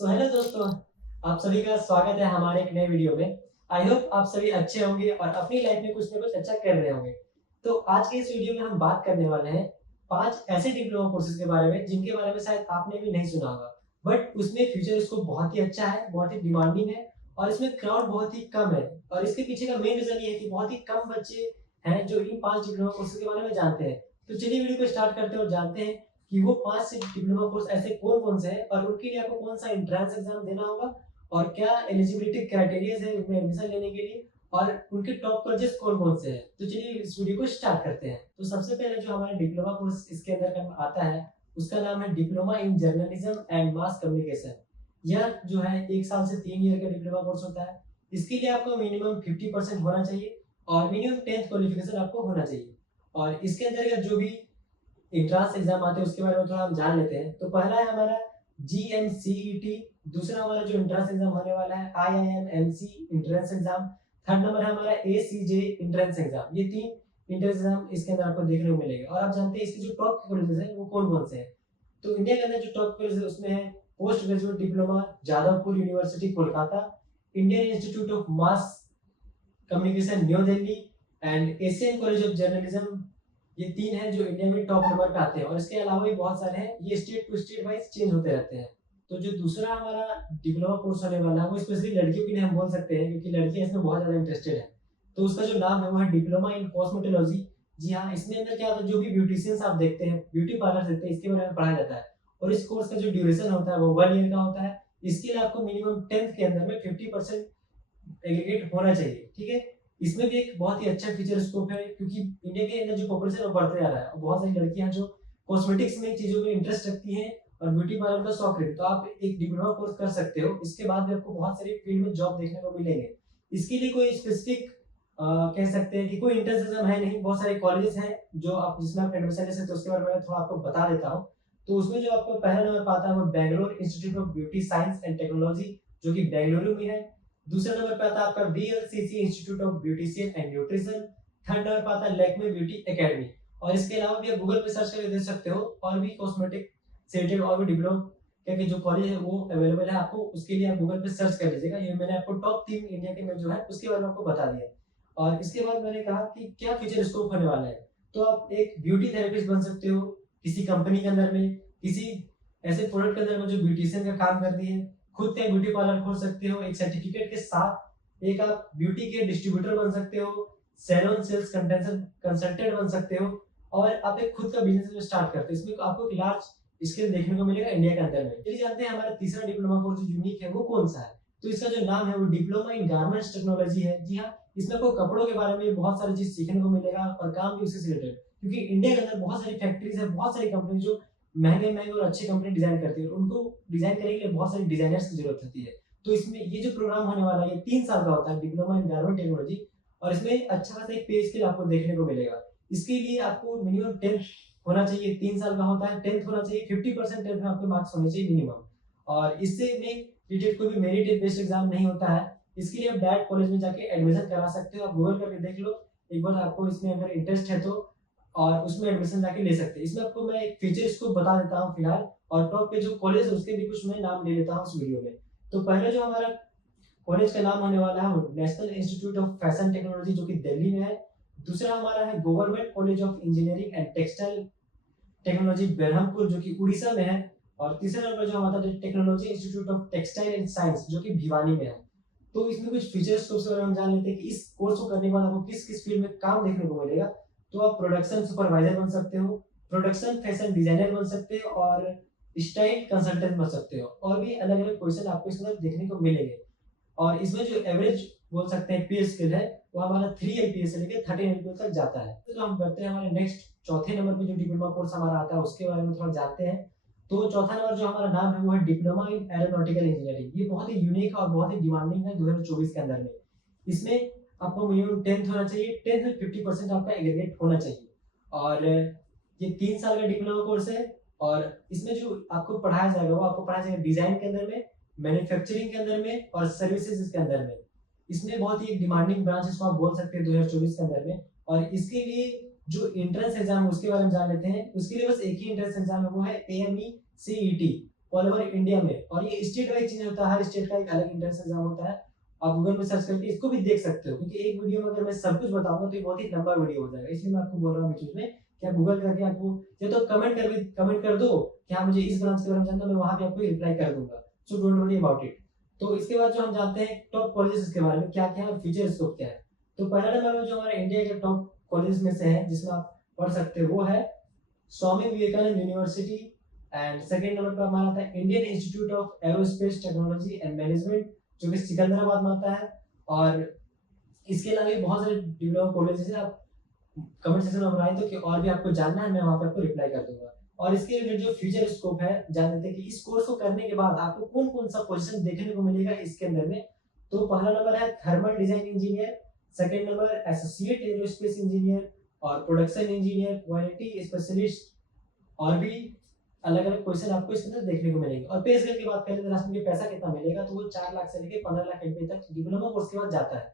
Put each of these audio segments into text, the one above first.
Hello दोस्तों, आप सभी का स्वागत है हमारे एक नए वीडियो में। आई होप आप सभी अच्छे होंगे और अपनी लाइफ में कुछ ना कुछ अच्छा कर रहे होंगे। तो आज के इस वीडियो में हम बात करने वाले हैं 5 ऐसे डिप्लोमा कोर्सेज के बारे में जिनके बारे में शायद आपने भी नहीं सुना होगा। बट उसमें फ्यूचर स्कोप बहुत ही अच्छा है, बहुत ही डिमांडिंग है और इसमें क्राउड बहुत ही कम है। और इसके पीछे का मेन रीज़न ये है कि बहुत ही कम बच्चे हैं जो इन 5 डिप्लोमा कोर्सेज के बारे में जानते हैं। तो चलिए वीडियो को स्टार्ट करते हैं और जानते हैं कि वो 5 से डिप्लोमा कोर्स ऐसे कौन-कौन से हैं और उनके लिए आपको कौन-सा एंट्रेंस एग्ज़ाम देना होगा और क्या एलिजिबिलिटी क्राइटेरियाज़ है उनमें एडमिशन लेने के लिए और उनके टॉप कॉलेजेस कौन-कौन से हैं। तो चलिए इस वीडियो को स्टार्ट करते हैं। तो सबसे पहले जो हमारा डिप्लोमा कोर्स इसके अंदर का आता है, उसका नाम है diploma in journalism and mass communication. यह जो है 1 साल से 3 ईयर का डिप्लोमा कोर्स होता है। इसके लिए आपको मिनिमम 50% होना चाहिए और मिनिमम 10th क्वालिफिकेशन आपको होना चाहिए। और इसके अंतर्गत जो भी एंट्रेंस एग्जाम आते हैं उसके बारे में थोड़ा हम जान लेते हैं। तो पहला है हमारा जीएमसीईटी, दूसरा हमारा जो एंट्रेंस एग्जाम होने वाला है आईआईएमएनसी एंट्रेंस एग्जाम, थर्ड नंबर है हमारा एसीजे एंट्रेंस एग्जाम। ये 3 एंट्रेंस एग्जाम इसके अंदर आपको देखने को मिलेगा। और आप जानते हैं इसके जो टॉप कॉलेजेस हैं वो कौन-कौन से हैं। तो इंडिया के अंदर जो टॉप कॉलेज है उसमें है post graduate diploma Jadavpur university Kolkata, Indian Institute of mass communication new Delhi and Asian college of journalism. ये 3 हैं जो इंडिया में टॉप नंबर पे आते हैं और इसके अलावा भी बहुत सारे हैं, ये state to state wise change होते रहते हैं। तो जो दूसरा हमारा डिप्लोमा कोर्स होने वाला है वो स्पेशली लड़कियों के लिए हम बोल सकते हैं क्योंकि लड़कियाँ इसमें बहुत ज़्यादा इंटरेस्टेड हैं। तो उसका जो नाम है वो है डिप्लोमा इन कॉस्मेटोलॉजी। जी हाँ, इसमें अंदर क्या होता है, जो भी ब्यूटीशियंस आप देखते हैं, ब्यूटी पार्लर देखते हैं, इसके बारे में पढ़ाया जाता है। और इस कोर्स का जो ड्यूरेशन होता है वो 1 ईयर का होता है। इसके लिए आपको मिनिमम 10th के अंदर में 50% एग्रीगेट होना चाहिए, ठीक है? इसमें भी एक बहुत ही अच्छा फीचर स्कोप है क्योंकि इंडिया के अंदर जो पॉपुलेशन है वो बढ़ते जा रहा है और बहुत सारी लड़कियां जो कॉस्मेटिक्स में चीज़ों में इंटरेस्ट रखती हैं और ब्यूटी पार्लर का शौक रखती हैं, तो आप एक डिप्लोमा कोर्स कर सकते हो। इसके बाद भी आपको बहुत सारी फील्ड में जॉब देखने को मिलेंगे। इसके लिए कोई स्पेसिफिक कह सकते हैं कि कोई एंट्रेंस एग्जाम है नहीं, बहुत सारे कॉलेजेस हैं जो आप जिसमें आप एडमिशन ले सकते हो, उसके बारे में मैं थोड़ा आपको बता देता हूँ। तो उसमें जो आपको पहला नंबर पे आता है वो Bangalore institute of beauty science and technology, जो कि बेंगलुरु में है। दूसरे नंबर पे आता है आपका VLCC institute of beautician and nutrition. Third number पे आता है लैक्मे ब्यूटी एकेडमी। और इसके अलावा भी आप गूगल पे सर्च करके देख सकते हो और भी कॉस्मेटिक से रिलेटेड और भी डिप्लोमा के जो कॉलेज है वो अवेलेबल है आपको, उसके लिए आप गूगल पे सर्च कर लीजिएगा। ये मैंने आपको टॉप 3 इंडिया के में जो है उसके बारे में आपको बता दिया। और इसके बाद मैंने कहा कि क्या फ्यूचर स्कोप होने वाला है। तो आप एक ब्यूटी थेरेपिस्ट बन सकते हो किसी कंपनी के अंदर में, किसी ऐसे प्रोडक्ट के अंदर में जो ब्यूटिशियन का काम करती है, खुद का ब्यूटी पार्लर खोल सकते हो एक सर्टिफिकेट के साथ। एक आप ब्यूटी के डिस्ट्रीब्यूटर बन सकते हो, सैलून सेल्स कंसल्टेंट बन सकते हो और आप एक खुद का बिजनेस स्टार्ट करते हो। इसमें आपको एक लार्ज स्केल देखने को मिलेगा इंडिया के अंदर में। चलिए जानते हैं हमारा तीसरा डिप्लोमा कोर्स जो यूनिक है वो कौन सा है। तो इसका जो नाम है वो डिप्लोमा इन गारमेंट्स टेक्नोलॉजी है। जी हाँ, इसमें आपको कपड़ों के बारे में बहुत सारी चीज सीखने को मिलेगा और काम भी उसी से रिलेटेड, क्योंकि इंडिया के अंदर बहुत सारी फैक्ट्रीज है, बहुत सारी कंपनी जो महंगे-महंगे और अच्छे कंपनी डिज़ाइन करती है। उनको डिज़ाइन करने के लिए बहुत सारे डिज़ाइनर्स की ज़रूरत होती है। तो इसमें ये जो प्रोग्राम होने वाला है ये 3 साल का होता है, डिप्लोमा इन गारमेंट टेक्नोलॉजी। और इसमें अच्छा खासा एक पे स्केल आपको देखने को मिलेगा। इसके लिए आपको मिनिमम 10th होना चाहिए, 3 साल का होता है, 10th होना चाहिए, 50% 10th में आपके मार्क्स होने चाहिए मिनिमम। और इससे में रिलेटेड कोई भी मेरिट बेस्ड एग्जाम नहीं होता है। इसके लिए आप डायरेक्ट कॉलेज में जाके एडमिशन करा सकते हो। आप गूगल करके देख लो, एक बार आपको इसमें अगर इंटरेस्ट है तो, और उसमें एडमिशन जाके ले सकते हैं। इसमें आपको मैं एक फीचर इसको बता देता हूँ फिलहाल, और टॉप पे जो कॉलेज है उसके भी कुछ मैं नाम ले लेता हूँ इस वीडियो में। तो पहले जो हमारा कॉलेज का नाम होने वाला है वो national institute of fashion technology, जो कि दिल्ली में है। दूसरा हमारा है government college of engineering and textile technology Berhampur, जो कि उड़ीसा में है। और तीसरा नंबर जो हमारा technology institute of textile and science, जो कि भिवानी में है। तो इसमें कुछ फीचर्स को उसके बारे में हम जान लेते हैं कि इस कोर्स को करने के बाद आपको किस किस फील्ड में काम देखने को मिलेगा। तो आप प्रोडक्शन सुपरवाइजर बन सकते हो, प्रोडक्शन फैशन डिजाइनर बन सकते हो और स्टाइल कंसल्टेंट बन सकते हो। और भी अलग अलग पोजिशन आपको इसमें देखने को मिलेंगे। और इसमें जो एवरेज बोल सकते हैं पे स्केल है वो हमारा 3 एलपीए से लेकर 13 एलपीए तक जाता है। तो हम करते हैं हमारे नेक्स्ट चौथे नंबर पे जो डिप्लोमा कोर्स हमारा आता है उसके बारे में थोड़ा जानते हैं। तो चौथा नंबर जो हमारा नाम है वो है डिप्लोमा इन एरोनॉटिकल इंजीनियरिंग। ये बहुत ही यूनिक और बहुत ही डिमांडिंग है 2024 के अंदर में। इसमें आपको मिनिमम 10th होना चाहिए, 10th में 50% आपका एग्रीगेट होना चाहिए। और ये 3 साल का डिप्लोमा कोर्स है। और इसमें जो आपको पढ़ाया जाएगा वो आपको पढ़ाया जाएगा डिजाइन के अंदर में, मैन्युफैक्चरिंग के अंदर में और सर्विसेज के अंदर में। इसमें बहुत ही एक डिमांडिंग ब्रांच इसको आप बोल सकते हैं 2024 के अंदर में। और इसके लिए जो एंट्रेंस एग्जाम है उसके बारे में जान लेते हैं। उसके लिए बस एक ही एंट्रेंस एग्जाम है, वो है AME CET. All over India में, और ये स्टेट वाइज चेंज होता है, हर स्टेट का एक अलग एंट्रेंस एग्जाम होता है। आप गूगल में सर्च करके इसको भी देख सकते हो, क्योंकि एक वीडियो में अगर मैं सब कुछ बताऊंगा तो ये बहुत ही लंबा वीडियो हो जाएगा, इसलिए मैं आपको बोल रहा हूँ बीच में कि आप गूगल करके आपको या तो कमेंट कर दो कि हाँ मुझे इस ब्रांच के बारे में जानना, मैं वहां पे आपको रिप्लाई कर दूंगा। So don't worry about it. तो इसके बाद जो हम जानते हैं टॉप कॉलेजेस के बारे में, क्या क्या फ्यूचर स्कोप क्या है। तो पहला नंबर में जो हमारे इंडिया के टॉप कॉलेज में से है जिसमें आप पढ़ सकते हो वो है Swami Vivekananda University. And second number पर हमारा आता है Indian Institute of Aerospace Technology and Management, जो कि सिकंदराबाद में आता है। और इसके अलावा भी बहुत सारे डिप्लोमा कॉलेजेस हैं, आप कमेंट सेक्शन में बताएं तो कि और भी आपको जानना है, मैं वहां पे आपको रिप्लाई कर दूंगा। और इसके रिलेटेड जो फ्यूचर स्कोप है, जान लेते हैं कि इस कोर्स को करने के बाद आपको कौन कौन सा पोजीशन देखने को मिलेगा इसके अंदर में। तो पहला नंबर है thermal design engineer, second number associate aerospace engineer, और प्रोडक्शन इंजीनियर, क्वालिटी स्पेशलिस्ट, और भी अलग अलग क्वेश्चन आपको इसके अंदर देखने को मिलेंगे। और पे स्केल की बात करें तो राशन में पैसा कितना मिलेगा, तो वो 4 लाख से लेकर 15 लाख रुपए तक डिप्लोमा कोर्स के बाद जाता है।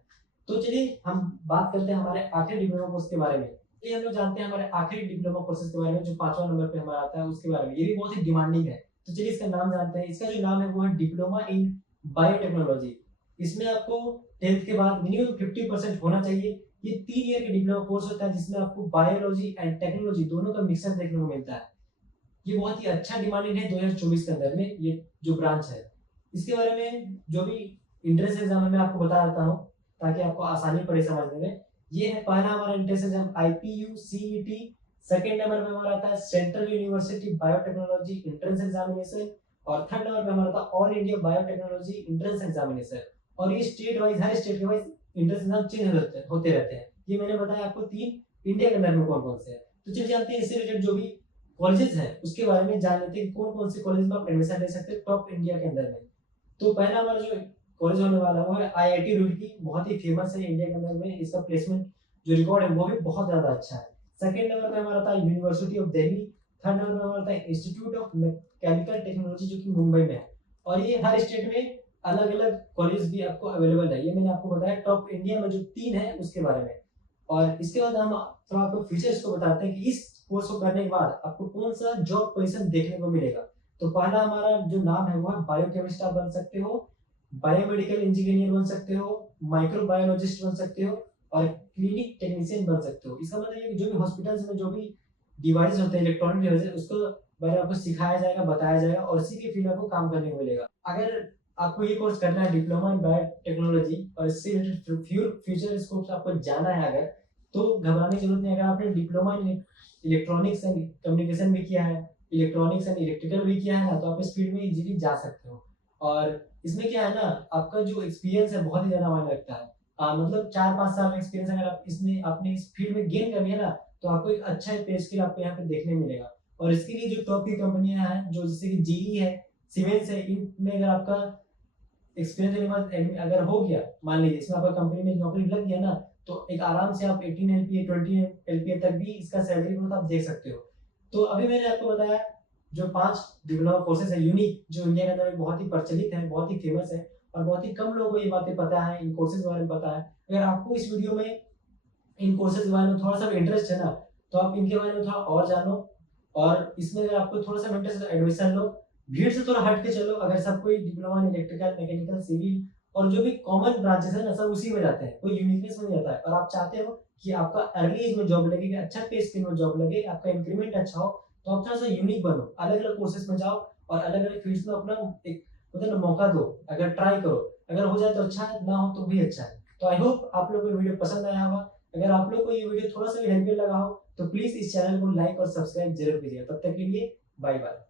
तो चलिए हम बात करते हैं हमारे आखिरी डिप्लोमा कोर्स के बारे में। ये हम लोग जानते हैं हमारे आखिरी डिप्लोमा कोर्सेज के बारे में, जो 5वां नंबर पे हमारा आता है उसके बारे में। ये भी बहुत ही डिमांडिंग है, तो चलिए इसका नाम जानते हैं। इसका जो नाम है वो है डिप्लोमा इन बायोटेक्नोलॉजी। इसमें आपको 10th के बाद मिनिमम 50% होना चाहिए। ये 3 ईयर का डिप्लोमा कोर्स होता है जिसमें आपको बायोलॉजी एंड टेक्नोलॉजी दोनों का मिक्सर देखने को मिलता है। ये बहुत ही अच्छा डिमांडेड है 2024 के अंदर में, ये जो ब्रांच है। इसके बारे में जो भी इंट्रेंस एग्जाम है मैं आपको बता देता हूँ ताकि आपको आसानी पड़े समझने में। ये है पहला हमारा entrance exam IPU CET. Second number पे हमारा आता है central university biotechnology entrance examination. और थर्ड नंबर पे हमारा आता है all India biotechnology entrance examination. और ये स्टेट वाइज, हर स्टेट के वाइज इंट्रेंस एग्जाम चेंज होते रहते हैं। ये मैंने बताया आपको 3 इंडिया के अंदर में कौन कौन से हैं। तो चलिए जानते हैं इससे रिलेटेड जो भी कॉलेजेस हैं उसके बारे में, जान लेते हैं कौन कौन से कॉलेज में आप एडमिशन ले सकते हैं टॉप इंडिया के अंदर में। तो पहला हमारा जो कॉलेज होने वाला वो है आईआईटी रुड़की, बहुत ही फेमस है इंडिया के अंदर में। इसका प्लेसमेंट जो रिकॉर्ड है वो भी बहुत ज्यादा अच्छा है। सेकंड नंबर पे हमारा था university of Delhi. Third number पे हमारा था इंस्टीट्यूट ऑफ केमिकल टेक्नोलॉजी जो कि मुंबई में है। और ये हर स्टेट में अलग अलग कॉलेज भी आपको अवेलेबल है। ये मैंने आपको बताया टॉप इंडिया में जो 3 है उसके बारे में। और इसके बाद हम थोड़ा आपको फीचर्स को बताते हैं कि इस कोर्स को करने के बाद आपको कौन सा जॉब पोजीशन देखने को मिलेगा। तो पहला हमारा जो नाम है वो है बायोकेमिस्ट आप बन सकते हो, बायोमेडिकल इंजीनियर बन सकते हो, माइक्रोबायोलॉजिस्ट बन सकते हो, और क्लिनिक टेक्नीशियन बन सकते हो। इसका मतलब ये कि जो भी हॉस्पिटल्स में जो भी डिवाइस होते हैं, इलेक्ट्रॉनिक डिवाइस, उसको बारे में आपको सिखाया जाएगा, बताया जाएगा, और इसी के फील्ड में आपको काम करने को मिलेगा। अगर आपको ये कोर्स करना है डिप्लोमा इन बायोटेक्नोलॉजी और इससे रिलेटेड फ्यूचर स्कोप्स आपको जाना है अगर, तो घबराने की जरूरत नहीं। अगर आपने diploma in electronics and communication भी किया है, इलेक्ट्रॉनिक्स एंड इलेक्ट्रिकल भी किया है ना, तो आप इस फील्ड में इजीली जा सकते हो। और इसमें क्या है ना, आपका जो एक्सपीरियंस है बहुत ही ज्यादा मायने रखता है। मतलब 4-5 साल का एक्सपीरियंस अगर आप इसमें अपने इस फील्ड में गेन कर लिया ना, तो आपको एक अच्छा पे स्केल आपको यहाँ पे देखने मिलेगा। और इसके लिए जो टॉप की कंपनियां हैं, जो जैसे कि जीई है, सीमेंस है, इनमें अगर आपका एक्सपीरियंस के बाद अगर हो गया, मान लीजिए इसमें आपका कंपनी में नौकरी लग गया ना, तो एक आराम से आप 18 एलपीए 20 एलपीए तक भी इसका सैलरी ग्रोथ आप देख सकते हो। तो अभी मैंने आपको बताया जो 5 डिप्लोमा कोर्सेज है यूनिक, जो इंडिया के अंदर में बहुत ही प्रचलित है, बहुत ही फेमस है, और बहुत ही कम लोगों को ये बातें पता है, इन कोर्सेज के बारे में पता है। अगर आपको इस वीडियो में इन कोर्सेज के बारे में थोड़ा सा इंटरेस्ट है ना, तो आप इनके बारे में थोड़ा और जानो, और इसमें अगर आपको थोड़ा सा इंटरेस्ट है एडमिशन लो। भीड़ से थोड़ा हट के चलो। अगर सब कोई diploma in electrical, mechanical, civil और जो भी कॉमन ब्रांचेस है ना, सब उसी में जाते हैं, कोई यूनिकनेस में नहीं जाता है। और आप चाहते हो कि आपका अर्ली एज में जॉब लगे, अच्छा पे स्केल में जॉब लगे, आपका इंक्रीमेंट अच्छा हो, तो आप थोड़ा सा यूनिक बनो, अलग अलग कोर्सेज में जाओ, और अलग अलग फील्ड्स में अपना एक मतलब मौका दो। अगर ट्राई करो, अगर हो जाए तो अच्छा है, ना हो तो भी अच्छा है। तो आई होप आप लोगों को ये वीडियो पसंद आया होगा। अगर आप लोग को ये वीडियो थोड़ा सा भी हेल्पफुल लगा हो तो प्लीज इस चैनल को लाइक और सब्सक्राइब जरूर कीजिएगा। तब तक के लिए बाय बाय।